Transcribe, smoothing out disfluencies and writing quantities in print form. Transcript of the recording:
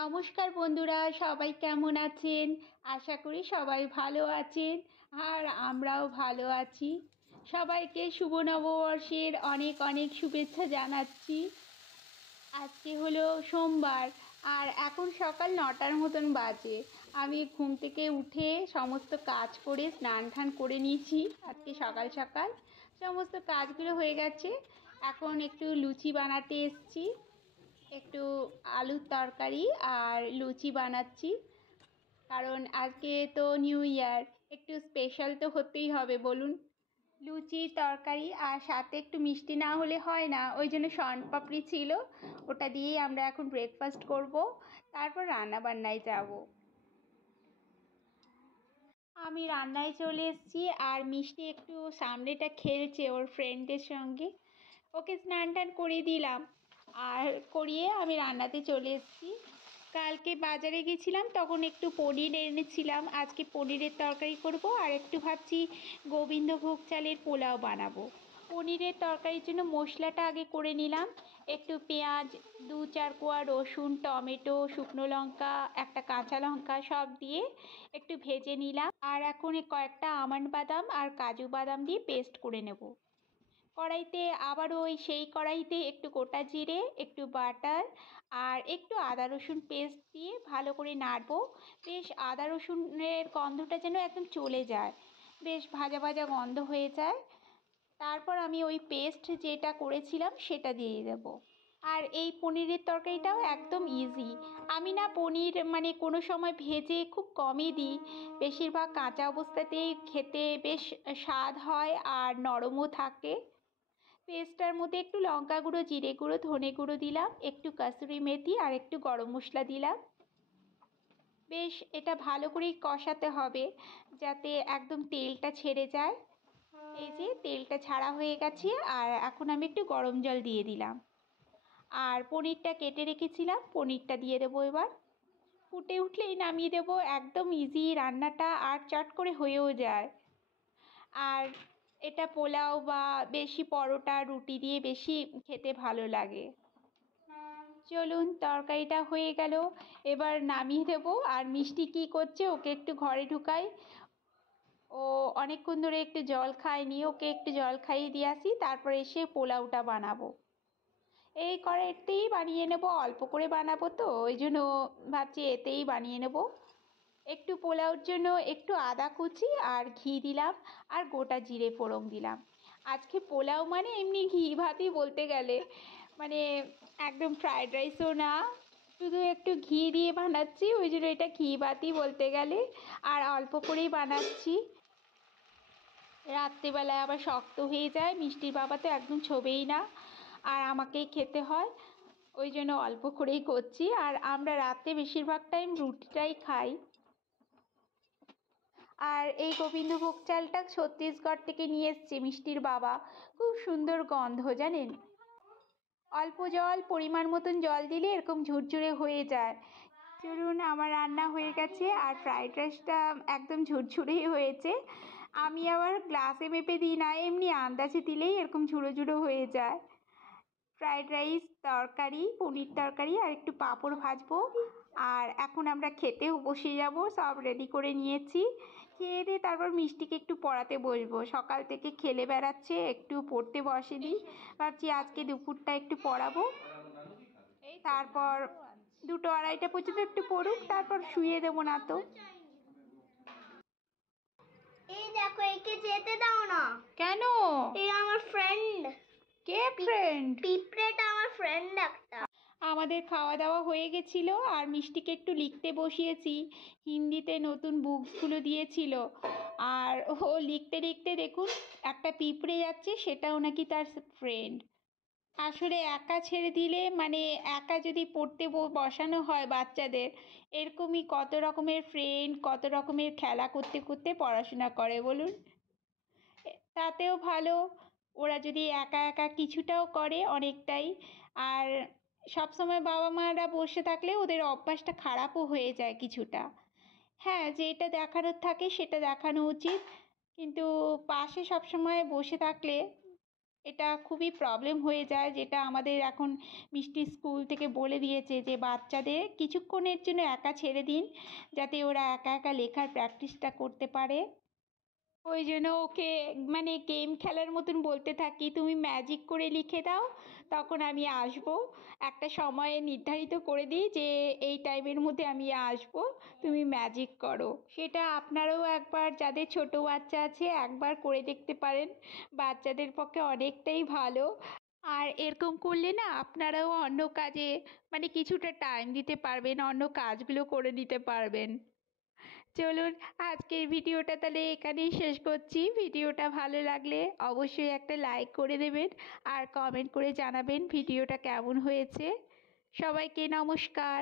নমস্কার বন্ধুরা, সবাই কেমন আছেন? আশা করি সবাই ভালো আছেন আর আমরাও ভালো আছি। সবাইকে শুভ নববর্ষের অনেক অনেক শুভেচ্ছা জানাচ্ছি। আজকে হলো সোমবার আর এখন সকাল 9টার মতন বাজে। আমি ঘুম থেকে উঠে সমস্ত কাজ করে স্নান টান করে নিয়েছি। আজকে সকাল সকাল সমস্ত কাজগুলো হয়ে গেছে। এখন একটু লুচি বানাতে এসেছি। একটু আলুর তরকারি আর লুচি বানাচ্ছি, কারণ আজকে তো নিউ ইয়ার, একটু স্পেশাল তো হতেই হবে বলুন। লুচি তরকারি আর সাথে একটু মিষ্টি না হলে হয় না, ওই জন্য শনপাপড়ি ছিল, ওটা দিয়েই আমরা এখন ব্রেকফাস্ট করব, তারপর রান্না বান্নায় যাব। আমি রান্নায় চলে এসেছি আর মিষ্টি একটু সামনেটা খেলছে ওর ফ্রেন্ডদের সঙ্গে। ওকে স্নান টান করিয়ে দিলাম আর করিয়ে আমি রান্নাতে চলে এসেছি। কালকে বাজারে গেছিলাম, তখন একটু পনির এনেছিলাম। আজকে পনিরের তরকারি করব আর একটু ভাবছি গোবিন্দভোগ চালের পোলাও বানাবো। পনিরের তরকারির জন্য মশলাটা আগে করে নিলাম। একটু পেঁয়াজ, 2-4 কোয়া রসুন, টমেটো, শুকনো লঙ্কা, একটা কাঁচা লঙ্কা সব দিয়ে একটু ভেজে নিলাম। আর এখন কয়েকটা আমন্ড বাদাম আর কাজু বাদাম দিয়ে পেস্ট করে নেব। কড়াইতে আবারও ওই সেই কড়াইতে একটু গোটা জিরে, একটু বাটার আর একটু আদা রসুন পেস্ট দিয়ে ভালো করে নাড়বো। বেশ আদা রসুনের গন্ধটা যেন একদম চলে যায়, বেশ ভাজা ভাজা গন্ধ হয়ে যায়। তারপর আমি ওই পেস্ট যেটা করেছিলাম সেটা দিয়ে দেব। আর এই পনিরের তরকারিটাও একদম ইজি। আমি না পনির মানে কোনো সময় ভেজে খুব কমই দিই, বেশিরভাগ কাঁচা অবস্থাতেই খেতে বেশ স্বাদ হয় আর নরমও থাকে। পেস্টটার মধ্যে একটু লঙ্কা গুঁড়ো, জিরে গুঁড়ো, ধনে গুঁড়ো দিলাম, একটু কাসুরি মেথি আর একটু গরম মশলা দিলাম। বেশ এটা ভালো করেই কষাতে হবে যাতে একদম তেলটা ছেড়ে যায়। এই যে তেলটা ছাড়া হয়ে গেছে আর এখন আমি একটু গরম জল দিয়ে দিলাম আর পনিরটা কেটে রেখেছিলাম, পনিরটা দিয়ে দেবো এবার। ফুটে উঠলেই নামিয়ে দেবো, একদম ইজি রান্নাটা আর চট করে হয়েও যায়। আর এটা পোলাও বা বেশি পরোটা রুটি দিয়ে বেশি খেতে ভালো লাগে। চলুন তরকারিটা হয়ে গেল, এবার নামিয়ে দেবো। আর মিষ্টি কী করছে, ওকে একটু ঘরে ঢুকাই। ও অনেকক্ষণ ধরে একটু জল খায়নি, ওকে একটু জল খাইয়ে দিয়ে আসি, তারপর এসে পোলাওটা বানাবো। এই কড়াইতেই বানিয়ে নেব, অল্প করে বানাবো তো ওই জন্য ভাবছি এতেই বানিয়ে নেব। একটু পোলাওর জন্য একটু আদা কুচি আর ঘি দিলাম আর গোটা জিরে ফোড়ন দিলাম। আজকে পোলাও মানে এমনি ঘি ভাতই বলতে গেলে, মানে একদম ফ্রায়েড রাইসও না, শুধু একটু ঘি দিয়ে বানাচ্ছি, ওই জন্য এটা ঘি ভাতই বলতে গেলে। আর অল্প করেই বানাচ্ছি, রাত্রিবেলায় আবার শক্ত হয়ে যায়, মিষ্টির বাবা তো একদম ছোবেই না আর আমাকেই খেতে হয়, ওই জন্য অল্প করেই করছি। আর আমরা রাতে বেশিরভাগ টাইম রুটিটাই খাই। আর এই গোবিন্দভোগ চালটা ছত্তিশগড় থেকে নিয়ে এসছে মিষ্টির বাবা, খুব সুন্দর গন্ধ জানেন। অল্প জল, পরিমাণ মতন জল দিলে এরকম ঝুরঝুরে হয়ে যায়। চলুন আমার রান্না হয়ে গেছে আর ফ্রাইড রাইসটা একদম ঝুরঝুরেই হয়েছে। আমি আবার গ্লাসে মেপে দিই না, এমনি আন্দাজে দিলেই এরকম ঝুড়ো ঝুড়ো হয়ে যায়। ফ্রাইড রাইস, তরকারি, পনির তরকারি আর একটু পাঁপড় ভাজবো। আর এখন আমরা খেতেও বসে যাব, সব রেডি করে নিয়েছি। খেয়ে দিয়ে তারপর মিষ্টিকে একটু পড়াতে বসবো, সকাল থেকে খেলে বেড়াচ্ছে, একটু পড়তে বসেনি, ভাবছি আজকে দুপুরটা একটু পড়াবো। তারপর 2-2:30 পর্যন্ত একটু পড়ুক, তারপর শুয়ে দেবো না তো। এই দেখো, একে যেতে দাও না। কেন? এই আমার ফ্রেন্ড। কে ফ্রেন্ড? পিঁপড়েটা আমার ফ্রেন্ড একটা। আমাদের খাওয়া দাওয়া হয়ে গেছিলো আর মিষ্টিকে একটু লিখতে বসিয়েছি, হিন্দিতে নতুন বুকসগুলো দিয়েছিল। আর ও লিখতে লিখতে দেখুন একটা পিঁপড়ে যাচ্ছে, সেটাও নাকি তার ফ্রেন্ড। আসলে একা ছেড়ে দিলে, মানে একা যদি পড়তে বসানো হয় বাচ্চাদের, এরকমই কত রকমের ফ্রেন্ড, কত রকমের খেলা করতে করতে পড়াশোনা করে বলুন। তাতেও ভালো ওরা যদি একা একা কিছুটাও করে, অনেকটাই। আর সব সময় বাবা মারা বসে থাকলে ওদের অভ্যাসটা খারাপও হয়ে যায় কিছুটা। হ্যাঁ, যেটা দেখানোর থাকে সেটা দেখানো উচিত, কিন্তু পাশে সব সময় বসে থাকলে এটা খুবই প্রবলেম হয়ে যায়, যেটা আমাদের এখন মিষ্টি স্কুল থেকে বলে দিয়েছে যে বাচ্চাদের কিছুক্ষণের জন্য একা ছেড়ে দিন, যাতে ওরা একা একা লেখার প্র্যাকটিসটা করতে পারে। ওই জন্য ওকে মানে গেম খেলার মতন বলতে থাকি, তুমি ম্যাজিক করে লিখে দাও, তখন আমি আসবো। একটা সময় নির্ধারিত করে দিই যে এই টাইমের মধ্যে আমি আসবো, তুমি ম্যাজিক করো। সেটা আপনারাও একবার, যাদের ছোট বাচ্চা আছে, একবার করে দেখতে পারেন। বাচ্চাদের পক্ষে অনেকটাই ভালো। আর এরকম করলে না আপনারাও অন্য কাজে মানে কিছুটা টাইম দিতে পারবেন, অন্য কাজগুলো করে নিতে পারবেন। চলুন, আজকের ভিডিওটা তাহলে এখানেই শেষ করছি। ভিডিওটা ভালো লাগলে অবশ্যই একটা লাইক করে দেবেন আর কমেন্ট করে জানাবেন ভিডিওটা কেমন হয়েছে। সবাইকে নমস্কার।